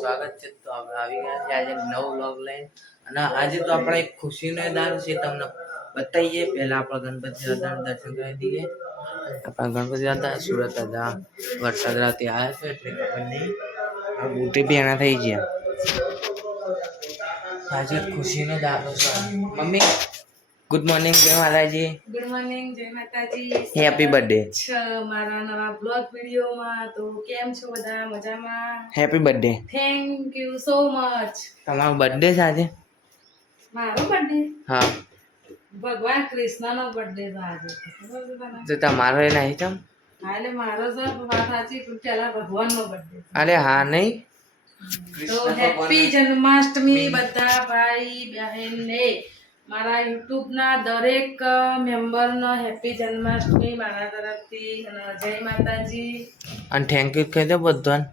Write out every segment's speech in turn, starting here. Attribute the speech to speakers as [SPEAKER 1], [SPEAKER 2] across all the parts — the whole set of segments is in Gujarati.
[SPEAKER 1] સ્વાગત છે. તો આવી ગયા છે આજે નવો બ્લોગ લઈને. અને આજે તો આપણે એક ખુશીનો દાન છે. તમને બતાવીએ. પહેલા આપણે ગણપતિ દાદાના દર્શન કરી દઈએ આપણા ગણપતિ દાદા સુરત દાદા વરસાદ રાતે આવ્યા છે એટલે ખબર નહીં. બુટી બી એના થઈ ગયા. આજે ખુશીનો દારો છે. મમ્મી ગુડ મોર્નિંગ જય માતાજી.
[SPEAKER 2] ગુડ મોર્નિંગ જય માતાજી.
[SPEAKER 1] હેપી બર્થડે
[SPEAKER 2] છ મારા નવા બ્લોગ વિડીયોમાં. તો કેમ છો બધા? મજામાં?
[SPEAKER 1] Happy birthday
[SPEAKER 2] thank you so much
[SPEAKER 1] તમારો બર્થડે છે આજે?
[SPEAKER 2] મારો બર્થડે
[SPEAKER 1] હા.
[SPEAKER 2] ભગવાન કૃષ્ણનો બર્થડે છે આજે?
[SPEAKER 1] તો તમારો એ નહીં તમ?
[SPEAKER 2] એટલે મારો સર વાત સાચી પહેલા ભગવાનનો બર્થડે
[SPEAKER 1] અરે હા નહીં?
[SPEAKER 2] તો હેપી જન્માષ્ટમી બધા ભાઈ બહેનને મારા યુટ્યુબના દરેક મેમ્બરનો હેપી જન્માષ્ટમી મારા તરફથી જય માતાજી.
[SPEAKER 1] અને થેન્ક યુ કહી દો બધાને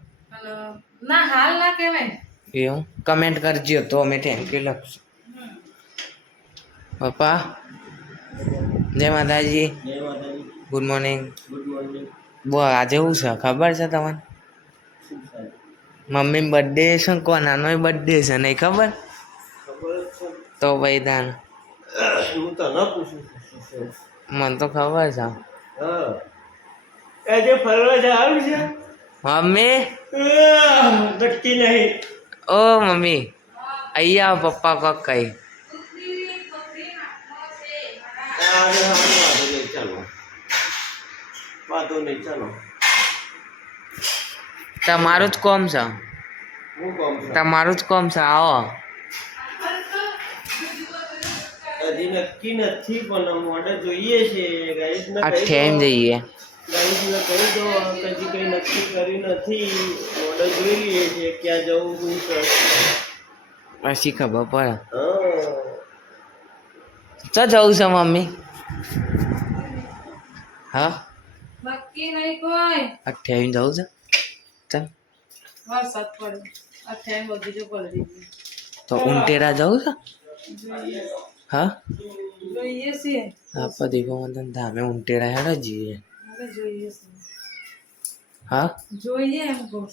[SPEAKER 2] ના હાલ ના કહેવાય
[SPEAKER 1] એવું? કમેન્ટ કરજો તો અમે થેન્ક યુ લખશું. પપ્પા? જય માતાજી. ગુડ મોર્નિંગ બો આજે શું છે? ખબર છે તમને? મમ્મી બર્થડે છે કોનાનો બર્થડે છે નહીં ખબર? તો ભાઈ તાન.
[SPEAKER 3] હું તો ન પૂછું
[SPEAKER 1] મને તો ખબર છે.
[SPEAKER 3] આજે ફરવા જવાનું છે?
[SPEAKER 1] મમ્મી?
[SPEAKER 3] ગટકી નહીં.
[SPEAKER 1] ઓ મમ્મી. અહીંયા પપ્પા કોક કઈ તમારું જ છે.
[SPEAKER 3] કોમ છું?
[SPEAKER 1] તમારું જ કોમ છે. આવો.
[SPEAKER 3] હજી નક્કી નથી પણ મોડે જોઈએ છે ગાઈડને
[SPEAKER 1] આ
[SPEAKER 3] કહી
[SPEAKER 1] ઠેન
[SPEAKER 3] દો.
[SPEAKER 1] જઈએ.
[SPEAKER 3] ગાઈડને કહી દો હજી કંઈ નક્કી કર્યું નથી. મોડે જોઈ લઈએ છે ક્યાં જવું શું છે.
[SPEAKER 1] પછી ખબર પડે
[SPEAKER 3] હા.
[SPEAKER 1] તો જવું છે મમ્મી? હા?
[SPEAKER 2] નક્કી નહીં કોઈ.
[SPEAKER 1] અઠ્યાવીસ જવું છે? ચાલ.
[SPEAKER 2] વરસાદ પડે અઠ્યાવીસ બગીચો પડી
[SPEAKER 1] તો ઉંટેરા જવું છે? હા?
[SPEAKER 2] જોઈએ છીએ
[SPEAKER 1] આપણે દેખો મંદન ધામે ઉંટેડા હેડો
[SPEAKER 2] જીએ. જોઈએ
[SPEAKER 1] હા?
[SPEAKER 2] જોઈએ એમ કહું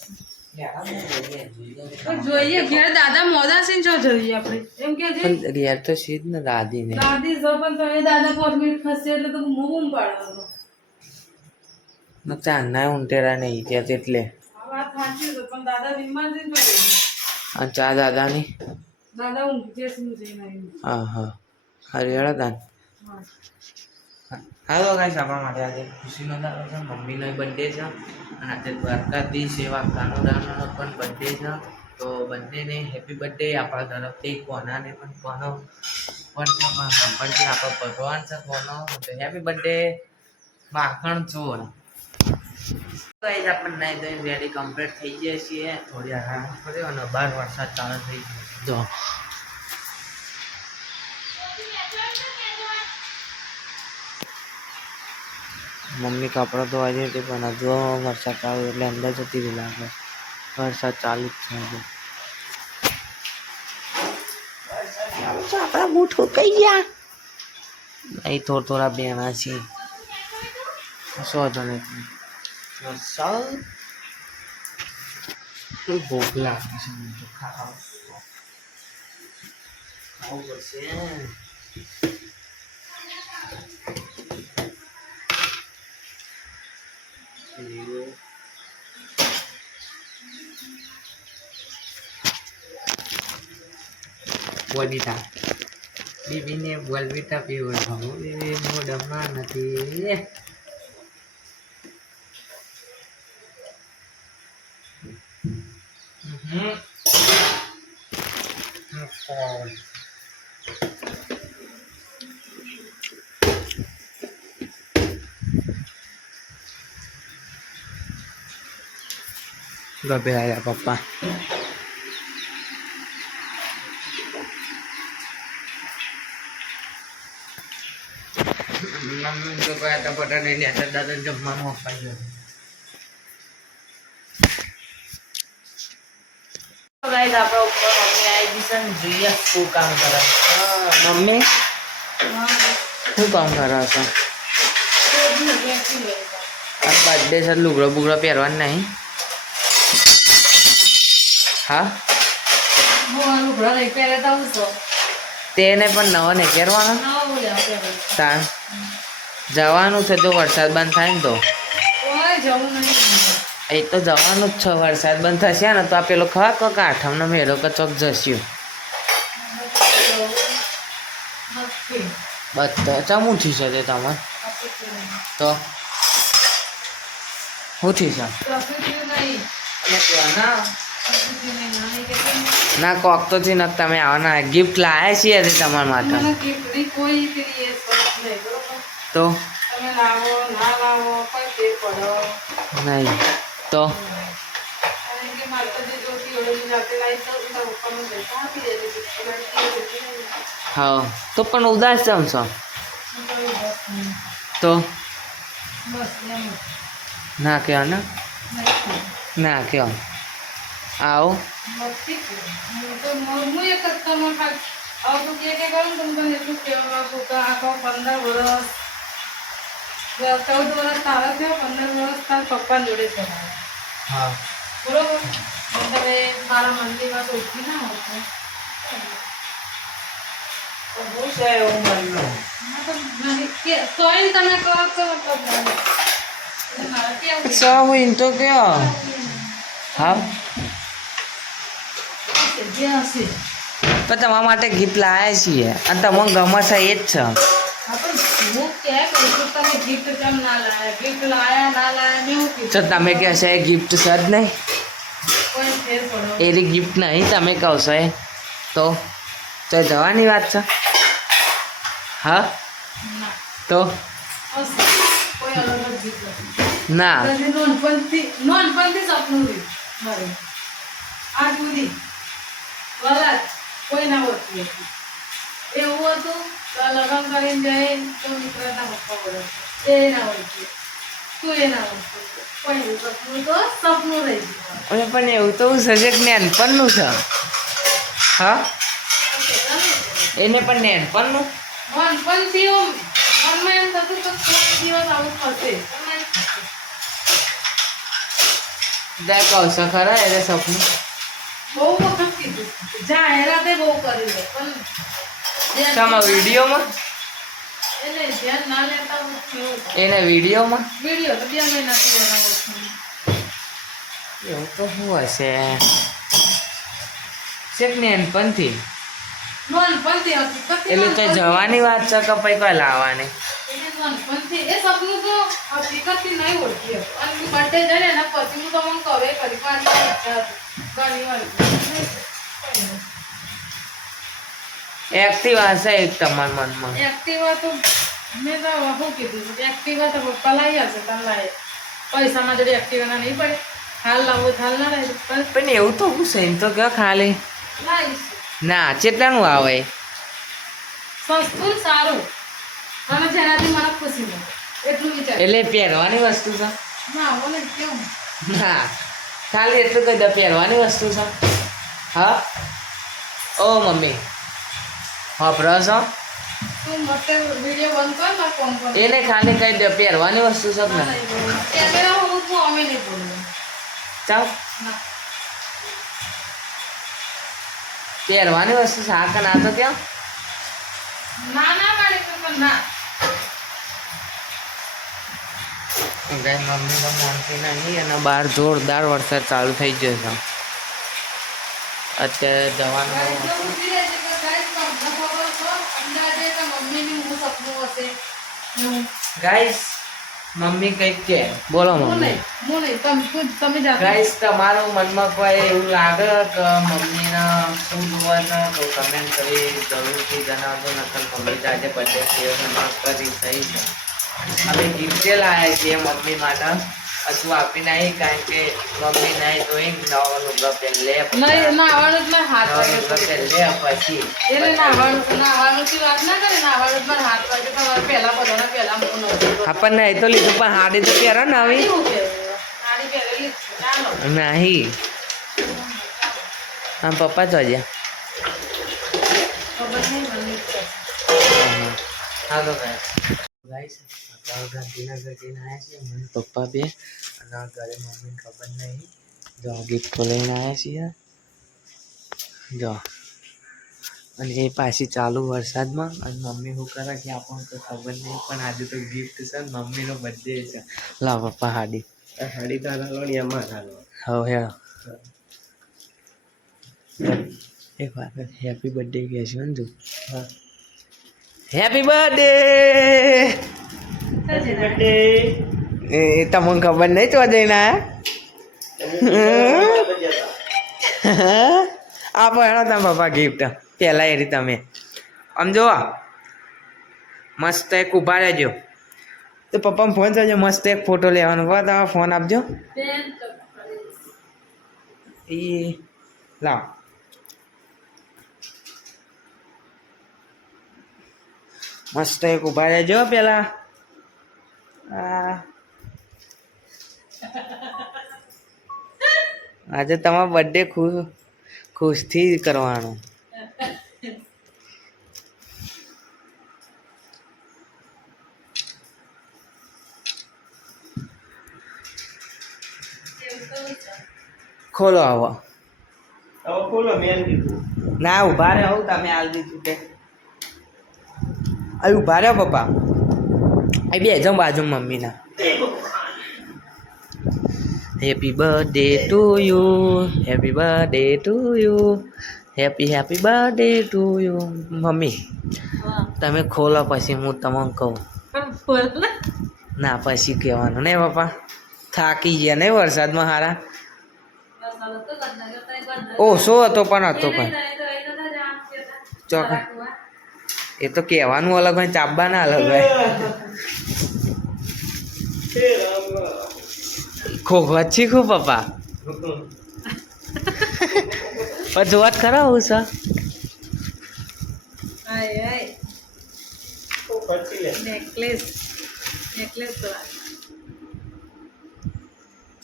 [SPEAKER 2] જોઈએ ઘેર દાદા મોદા છે જો જોઈએ આપણે. એમ કે છે?
[SPEAKER 1] પણ તો સીધ ને દાદી ને
[SPEAKER 2] જો પણ તો એ દાદા પાંચ મિનિટ ખસશે એટલે તો
[SPEAKER 1] ચાંદના ઉંટેરા નહીં ત્યાં એટલે.
[SPEAKER 2] વાત સાચી છે પણ દાદા બીમાર છે ને તો જઈએ.
[SPEAKER 1] અને ચા દાદાની?
[SPEAKER 2] દાદા ઊંઘી જશે. હા
[SPEAKER 1] હા. હરિયાળા દાન. હાલો ગાઈસ આપણા માટે આજે ખુશીનો દાડો છે, મમ્મીનો બર્થડે છે, અને આજે દ્વારકાધીશ સેવા કાનોડાનો પણ બર્થડે છે. તો બંનેને હેપી બર્થડે આપણા તરફથી, કોનાને પણ કોનો પણ પણ આપણો ભગવાન છે કોનો. તો હેપી બર્થડે માખણ ચોર ગાઈસ આપણે નાઈ ધોઈને રેડી કમ્પ્લીટ થઈ જઈએ છીએ થોડી આરામ કર્યો અને બહાર વરસાદ ચાલુ થઈ ગયો મમ્મી કપડાં ધોવા જઈ હતી પણ હજુ વરસાદ ચાલુ એટલે અંદર જતી રહી લાગે. વરસાદ ચાલુ જ હજુ આપણા બૂટ કઈ ગયા. અહીં થોડા થોડા બેના છે. શું વાંધો નથી વરસાદ? ભૂખ લાગે છે ખાવું પડશે. બોલીતા. બીબીને બોલવીતા પીવડાવું. એ મોઢામાં નથી. ગભે આવ્યા પપ્પા મમ્મી તો ગયા હતા બટાટા લઈને હતા દાદા જમવાનું અપાઈ ગયું ગાઈસ આપણા ઉપર મમ્મી આવી ગઈ છે ને જોઈએ શું કામ કરે મમ્મી શું કામ કરો છો
[SPEAKER 2] તો બધું વેચી લે
[SPEAKER 1] આ બર્થડે છે લુગડો બુગડો પહેરવાનું નહીં હા?
[SPEAKER 2] હું
[SPEAKER 1] તેને પણ નવો નહીં પહેરવાનો? તાણ. જવાનું છે જો વરસાદ બંધ થાય ને તો. એ તો જવાનું જ છે વરસાદ બંધ થશે ને તો આ પેલો ખવા કોક આઠમનો મેળો કચોક ચોક જશું. બધા ચમ ઉઠી છે તે તમે તો? થઈ છે?
[SPEAKER 2] કશું થયું નહીં કશું થયું નહીં નાની કે કેમ?
[SPEAKER 1] ના કોક તો થી નક તમે આવવાના ગિફ્ટ લાયા છીએ તે તમારા માટે
[SPEAKER 2] મને કેટલી કોઈ પેલી એ શોખ નહીં બરોબર
[SPEAKER 1] તો
[SPEAKER 2] તમે લાવો ના લાવો કોઈ તે પડો
[SPEAKER 1] નહીં તો
[SPEAKER 2] કારણ કે મારે તો જે જોતી હોય એ જાતે લાવી દઉં તો તારા પપ્પાનું પૈસા આપી દેજે પછી લડકી જતી રહી.
[SPEAKER 1] હા તો પણ ઉદાસ ચમ છો
[SPEAKER 2] હું કહ્યું, બસ નહીં.
[SPEAKER 1] તો
[SPEAKER 2] બસ એમ જ.
[SPEAKER 1] ના કહેવા ને
[SPEAKER 2] નથી.
[SPEAKER 1] આવો.
[SPEAKER 2] ચૌદ વર્ષ તારા થયો પંદર વર્ષ તારા પપ્પા જોડે છે બરોબર એટલે મારા મંદિરમાં તો ઉઠી ના હોતો તમે?
[SPEAKER 1] સો હું તો કયો હા.
[SPEAKER 2] હશે.
[SPEAKER 1] પણ તમારા માટે ગિફ્ટ લાયા છીએ. અને તમને ગમે છે એ જ છે. તો તમે કહો છો એ ગિફ્ટ છે જ નહીં? એની ગિફ્ટ નહીં તમે કહો છો એ. તો? તો જવાની વાત છે? હા?
[SPEAKER 2] ના.
[SPEAKER 1] તો. ના.
[SPEAKER 2] વલાદ કોઈ ના હોતી હતી એવું હતું તો લગ્ન કરીને જાય તો મિત્રના પપ્પા બોલે એ ના ઓળખીએ તું એ ના ઓળખી. કોઈ સપનું તો સપનું રહી ગયું.
[SPEAKER 1] પણ એવું તો સજેક નાનપણનું છે. હા? એને પણ ન્યેરપનનું
[SPEAKER 2] મન પણ એવું મનમાં એમ થતું તો કોઈ દિવસ આવું થશે. પણ
[SPEAKER 1] છો ખરા એને સપનું?
[SPEAKER 2] બહુ વખત કીધું. જાહેરાતે બહુ કરી લે. પણ
[SPEAKER 1] શામાં વિડીયોમાં?
[SPEAKER 2] ધ્યાન ના લેતા.
[SPEAKER 1] એને વિડીયોમાં?
[SPEAKER 2] વીડિયો તો બે મહિનાથી બનાવું છું.
[SPEAKER 1] એવું તો શું હશે? નાનપણથી
[SPEAKER 2] હકીકતથી
[SPEAKER 1] એટલે તો જવાની વાત છે કે પછી કોઈ લાવવાની?
[SPEAKER 2] નાનપણથી એ સપનું તો હકીકતથી નહીં ઓળખી હતું. અને હું બર્થડે જઈને એના પછી હું તમને કવે કરી પણ ઈચ્છા હતી. ઘણી વાર.
[SPEAKER 1] એક્ટિવા હશે એક તમારા મનમાં.
[SPEAKER 2] એક્ટિવા તો મેં તો શું કીધું? છે એક્ટિવા તો પપ્પા લાવી હશે તમે લાવી પૈસામાં જોડે એક્ટિવાના નહીં પડે. હાલ લાવો હાલ ના લાવી પણ
[SPEAKER 1] એવું તો હું છે એમ તો કે ખાલી. ના ચેટલાનું આવે.
[SPEAKER 2] સસ્તું સારું. અને જેનાથી મને ખુશી મળે. એટલું વિચાર.
[SPEAKER 1] એટલે પહેરવાની વસ્તુ છે?
[SPEAKER 2] ના મને કેવું.
[SPEAKER 1] ના ખાલી એટલું કહી દે પહેરવાની વસ્તુ છે? હા? ઓ મમ્મી. હા છો?
[SPEAKER 2] તું મતે વીડિયો બંધ કર મારે ફોન પર
[SPEAKER 1] એને ખાલી કહી દે પહેરવાની વસ્તુ છે ને
[SPEAKER 2] હું
[SPEAKER 1] ચાલ.
[SPEAKER 2] ના.
[SPEAKER 1] પહેરવાની વસ્તુ છે? આ કે ના તો ક્યાં?
[SPEAKER 2] ના ના મારી ના.
[SPEAKER 1] કઈ મમ્મી તો માનતી નહીં અને બહાર જોરદાર વરસાદ ચાલુ થઈ ગયો છે. અત્યારે જવાનું
[SPEAKER 2] ગાઈસ
[SPEAKER 1] મમ્મી કંઈક કે. બોલો મમ્મી. ગાઈસ તમારું મનમાં કોઈ એવું લાગે કે મમ્મીને શું જોવા છે તો કમેન્ટ કરી જરૂરથી જણાવજો નકલ મમ્મી તાજે આજે બર્થડે સેવમાં કરી થઈ છે અમે ગિફ્ટે લાવ્યા છીએ મમ્મી માટે હજુ આપી નહીં કારણ કે મમ્મી નહીં તો એક લે
[SPEAKER 2] નાવાનું જ હાથ
[SPEAKER 1] પહેર લે પછી.
[SPEAKER 2] એટલે નાવાનું નાવાનું થી વાત ના કરે? નાવાનું જ હાથ વાગે તમારે પહેલા બધાના પહેલા હું નહોતી
[SPEAKER 1] આપણને એ તો લીધું પણ હાડી તો પહેરો ને આવી. નહીં. આમ પપ્પા તો હજી
[SPEAKER 2] ખબર નહીં મને જ છે.
[SPEAKER 1] હા તો ગાઈસ ગાંધીનગર જઈને આવ્યા છીએ મમ્મી પપ્પા બે. અને ઘરે મમ્મીને ખબર નહીં. જો ગિફ્ટો લઈને આવ્યા છીએ. જો. અને એ પાછી ચાલુ વરસાદમાં. અને મમ્મી શું કરે કે આપણને તો ખબર નહીં પણ આજે તો ગિફ્ટ છે ને મમ્મીનો બર્થડે છે. લાવ પપ્પા હાડી.
[SPEAKER 3] હાડી તારા લો ને એમાં હાલો
[SPEAKER 1] હવે એક વાત હેપી બર્થડે કહેશું ને તું?
[SPEAKER 3] હા.
[SPEAKER 1] હેપી બર્થડે એ તમને ખબર નહીં તો જઈને આપો હેડો તમે પપ્પા ગિફ્ટ પહેલાં એરી તમે આમ જો મસ્ત એક ઊભા રહેજો. તો પપ્પાને ફોન કરજો મસ્ત એક ફોટો લેવાનો. બરાબર તમે ફોન આપજો. એ લાવ. મસ્ત એક ઊભા રહેજો પેલા. આજે તમારો બર્થડે ખુશ ખુશથી કરવાનો. ખોલો આવો.
[SPEAKER 3] ખોલો મેં
[SPEAKER 1] ના ના રહે હું તમે હાલ દીધું તે. અહીં ઊભા રહ્યો પપ્પા. અહીં બે જાઉં બાજુ મમ્મીના. Happy birthday to you happy birthday to you happy happy birthday to you
[SPEAKER 2] mummy
[SPEAKER 1] તમે ખોલો પછી હું તમને કહું.
[SPEAKER 2] ને
[SPEAKER 1] ના પછી કહેવાનું નહીં પપ્પા. થાકી ગયા નહીં વરસાદમાં હારા.
[SPEAKER 2] એક વાર
[SPEAKER 1] ઓછો હતો પણ હતો પણ. ચોક. એ તો કહેવાનું અલગ હોય ચાબવાના અલગ હોય.
[SPEAKER 3] હે રામ
[SPEAKER 1] ખોખવા શીખું પપ્પા. પણ જોવા જ ખરા હું સર
[SPEAKER 3] ખૂબ.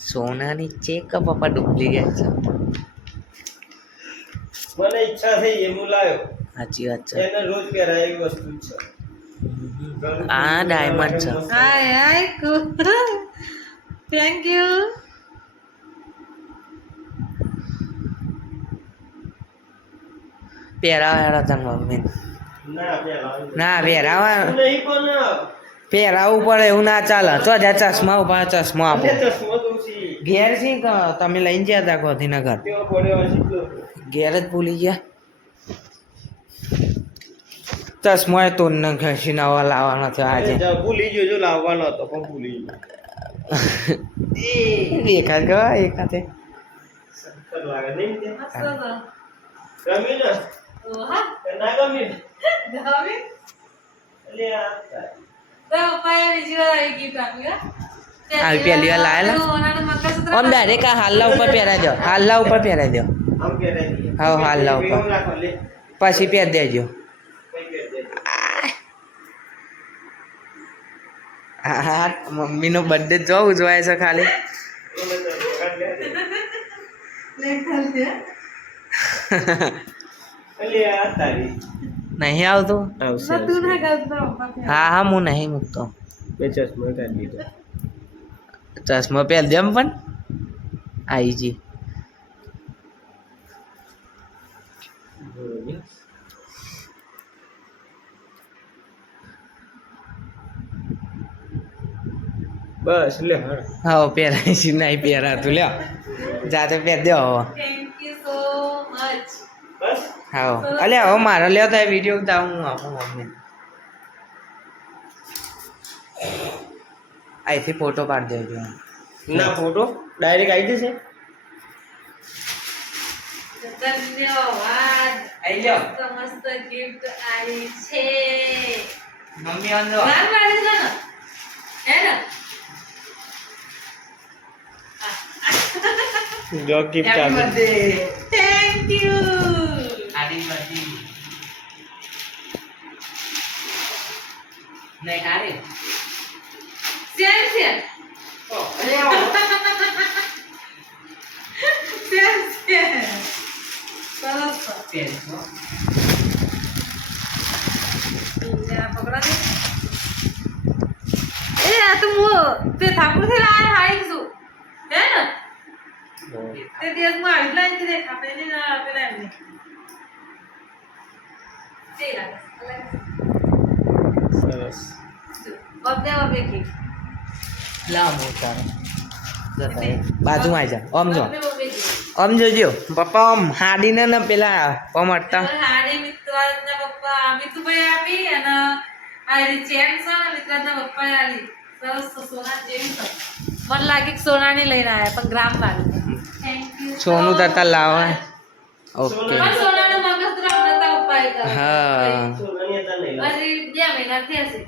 [SPEAKER 1] સોનાની ચેક કે પપ્પા ડુપ્લિકેટ છે.
[SPEAKER 3] મને ઈચ્છા થઈ એમ લાવ્યો.
[SPEAKER 1] સાચી વાત છે.
[SPEAKER 3] એને રોજ પહેરાય એવી વસ્તુ છે?
[SPEAKER 1] આ diamond છે.
[SPEAKER 2] આય આય થેન્ક યુ
[SPEAKER 1] પહેરાવા તને મમ્મી.
[SPEAKER 3] ના
[SPEAKER 1] પહેરાવા પહેરાવું પડે એવું ના ચાલે. તો જ ચશ્મા ઊભા ચશ્મા આપો ઘેર છે તમે લઈને ગયા હતા ગોધીનગર. ઘેર જ ભૂલી ગયા. ચશ્મા તો ઘસી નવા લાવવાનો છે આજે
[SPEAKER 3] ભૂલી ગયો જો લાવવાનો હતો પણ ભૂલી ગયો
[SPEAKER 1] એકાદ ગયો એકાદે
[SPEAKER 3] સખત લાગે નહીં તે?
[SPEAKER 2] મસ્ત તો
[SPEAKER 3] ગમ્યું ને
[SPEAKER 2] ઓહા
[SPEAKER 3] કે ના ગમ્યું
[SPEAKER 2] ગમે
[SPEAKER 3] એટલે આ
[SPEAKER 2] તો પપ્પાએ બીજી વાર આવી gift આપી હો.
[SPEAKER 1] આવી પહેલી વાર લાયેલા?
[SPEAKER 2] ઓનાનું મંગળસૂત્ર
[SPEAKER 1] આમ ડાયરેક્ટ આ હાલના ઉપર પહેરાઈ દો હાલના ઉપર પહેરાય દો
[SPEAKER 3] આમ પહેરાઈ
[SPEAKER 1] હા, હાલ લાવ
[SPEAKER 3] એવું
[SPEAKER 1] પા.
[SPEAKER 3] નાખો, લે.
[SPEAKER 1] પછી પહેર દેજો. હા હા મમ્મીનો બર્થડે જો ઉજવાય છે ખાલી. નહીં આવતું. હા હા હું નહીં મૂકતો.
[SPEAKER 3] ચશ્મા કાઢી લીધો.
[SPEAKER 1] ચશ્મા પહેર દેમ પણ? આઈ
[SPEAKER 3] બસ લે.
[SPEAKER 1] હા પહેરાય છે નહીં પહેરાતું લ્યો. જાતે પહેર દો હવે.
[SPEAKER 2] Thank you so much.
[SPEAKER 3] બસ.
[SPEAKER 1] હા અલે હવે મારે લ્યો તો વીડિયો ઉતાર હું આપું મમ્મી અહીંથી ફોટો પાડી દેજો
[SPEAKER 3] ના ફોટો ડાયરેક્ટ આવી જશે?
[SPEAKER 2] ધન્યવાદ
[SPEAKER 1] લ્યો.
[SPEAKER 2] મસ્ત ગિફ્ટ આવી છે.
[SPEAKER 1] મમ્મી આંધો
[SPEAKER 2] નામ પાડી દો ને? હે ને?
[SPEAKER 3] જો ગિફ્ટ
[SPEAKER 1] હેપી
[SPEAKER 3] આવી
[SPEAKER 1] બર્થડે
[SPEAKER 2] થેન્ક યુ
[SPEAKER 1] આડી બર્થડે નહીં હારે
[SPEAKER 2] સેમ સેમ સેમ સેમ સરસ
[SPEAKER 1] પહેરજો
[SPEAKER 2] જરા પકડા દે તો હું તે ઠાકોરથી લાયા હારી છું હે ને તે દિવસ હું આવી જ લાવી હતી દેખા પેલી ના પેલા એમને તે લાગે
[SPEAKER 3] સરસ
[SPEAKER 2] બબે બબે કે
[SPEAKER 1] લાવ મોટા બાજુમાં આવી જા. આમ જો. જોજો પપ્પા આમ હાડીને ને પેલા આમ અટતા
[SPEAKER 2] હાડી મિત્રાજના પપ્પા મિતુભાઈ આપી અને આ રીતે ચેન છે ને મિત્રાજના પપ્પાએ આલી. સરસ સોના જેવી છે. મને લાગે કે સોનાની લઈને આવ્યા પણ ગ્રામ લાગે થેન્ક
[SPEAKER 1] સોનું તરતા લાવે ઓકે. હા
[SPEAKER 3] સોનાની હતા નહીં
[SPEAKER 2] હજી બે મહિના થયા છે.